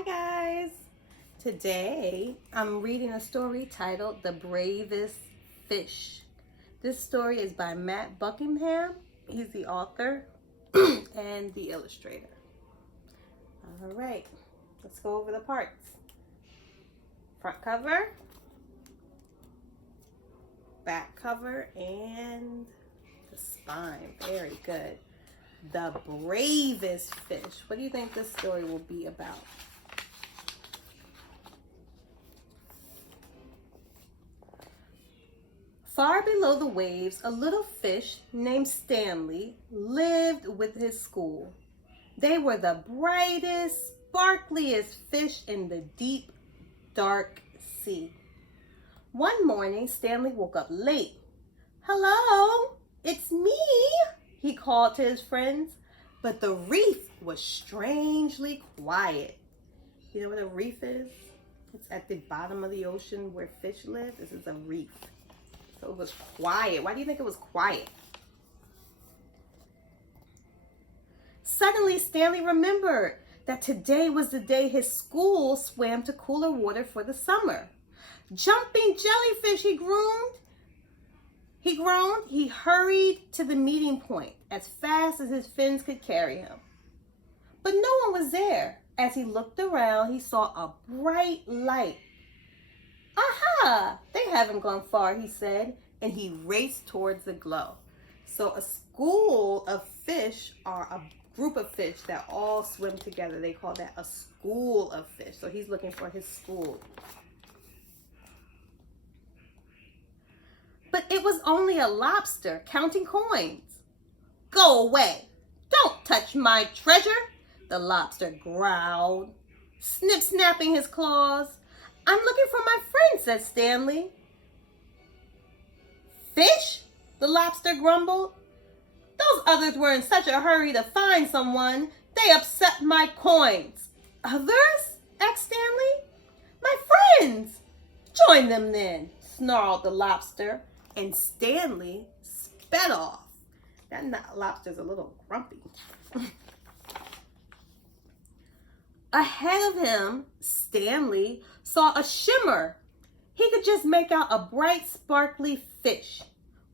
Hi guys! Today I'm reading a story titled The Bravest Fish. This story is by Matt Buckingham. He's the author and the illustrator. All right, let's go over the parts. Front cover, back cover, and the spine. Very good. The bravest fish. What do you think this story will be about? Far below the waves, a little fish named Stanley lived with his school. They were the brightest, sparkliest fish in the deep, dark sea. One morning, Stanley woke up late. "Hello, it's me," he called to his friends, but the reef was strangely quiet. You know what a reef is? It's at the bottom of the ocean where fish live. This is a reef. So it was quiet. Why do you think it was quiet? Suddenly, Stanley remembered that today was the day his school swam to cooler water for the summer. Jumping jellyfish, he groaned. He hurried to the meeting point as fast as his fins could carry him. But no one was there. As he looked around, he saw a bright light. "Aha! They haven't gone far," he said, and he raced towards the glow. So a school of fish are a group of fish that all swim together. They call that a school of fish. So he's looking for his school. But it was only a lobster counting coins. "Go away! Don't touch my treasure!" the lobster growled, snapping his claws. "I'm looking for my friend," said Stanley. "Fish?" the lobster grumbled. "Those others were in such a hurry to find someone, they upset my coins." "Others?" asked Stanley. "My friends." "Join them then," snarled the lobster, and Stanley sped off. That lobster's a little grumpy. Ahead of him, Stanley saw a shimmer. He could just make out a bright, sparkly fish.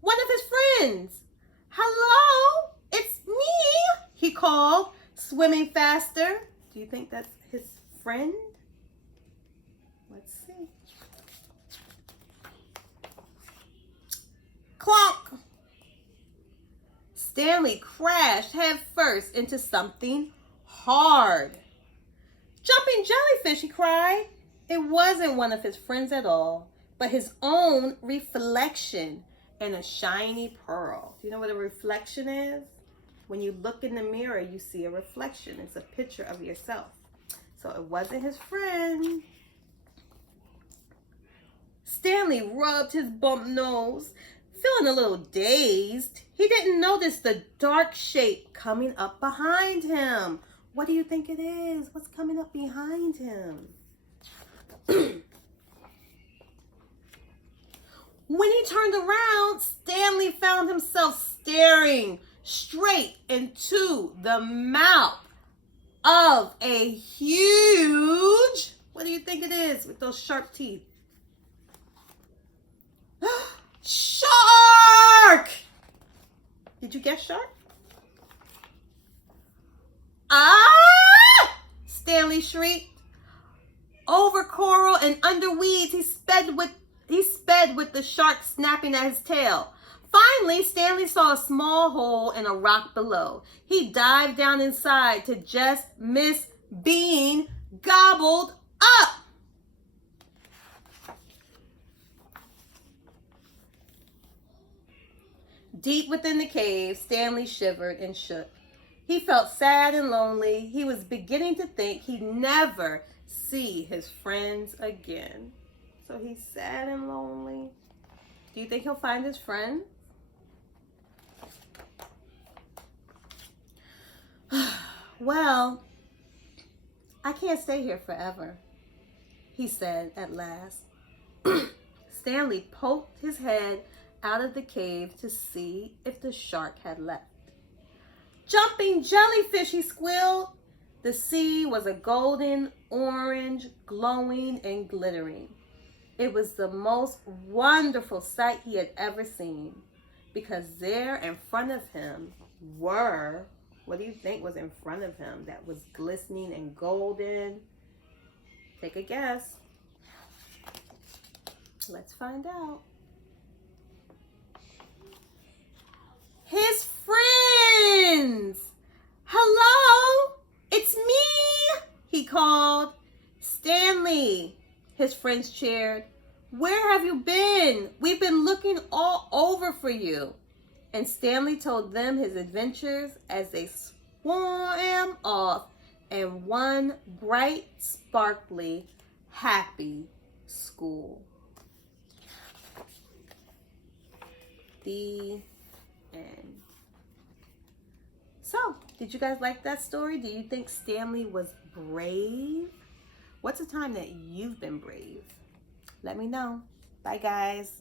One of his friends. "Hello, it's me," he called, swimming faster. Do you think that's his friend? Let's see. Clonk! Stanley crashed head first into something hard. "Jumping jellyfish," he cried. It wasn't one of his friends at all, but his own reflection in a shiny pearl. Do you know what a reflection is? When you look in the mirror, you see a reflection. It's a picture of yourself. So it wasn't his friend. Stanley rubbed his bump nose, feeling a little dazed. He didn't notice the dark shape coming up behind him. What do you think it is? What's coming up behind him? When he turned around, Stanley found himself staring straight into the mouth of a huge, what do you think it is with those sharp teeth? Shark! Did you guess shark? "Ah!" Stanley shrieked. Over coral and under weeds, he sped with the shark snapping at his tail. Finally, Stanley saw a small hole in a rock below. He dived down inside to just miss being gobbled up. Deep within the cave, Stanley shivered and shook. He felt sad and lonely. He was beginning to think he'd never see his friends again. So he's sad and lonely. Do you think he'll find his friends? "Well, I can't stay here forever," he said at last. Stanley poked his head out of the cave to see if the shark had left. "Jumping jellyfish," he squealed. The sea was a golden orange, glowing and glittering. It was the most wonderful sight he had ever seen, because there in front of him were, what do you think was in front of him that was glistening and golden? Take a guess. Let's find out. His friends! Hello, it's me, he called. Stanley, his friends cheered. Where have you been? We've been looking all over for you. And Stanley told them his adventures as they swam off in one bright, sparkly, happy school. The end. So, did you guys like that story? Do you think Stanley was brave? What's a time that you've been brave? Let me know. Bye, guys.